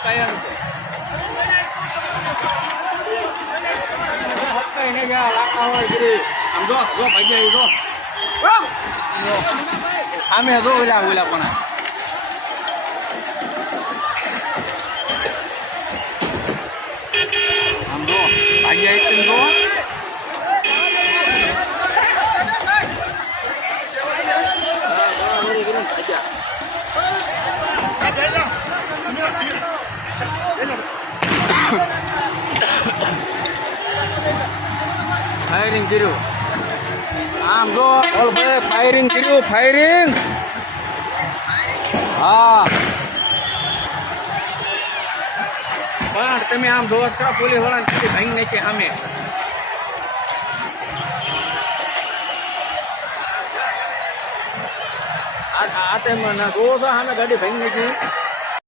હકાય હકાય ને ગયા લાકા હોય ગીરી આમ જો ભાઈ જો આમે જો ઓલા પણ આમ જો ભાઈ આવી જો फायरिंग કર્યું આમ જો ઓલ ભાઈ ફાયરિંગ કર્યું ફાયરિંગ હા પણ તમે આમ જોવો છો પોલીસ વાળાને કીધી ભાંગી નાખી સામે આ તમે જોવો છો સામે ગાડી ભાંગી નાખી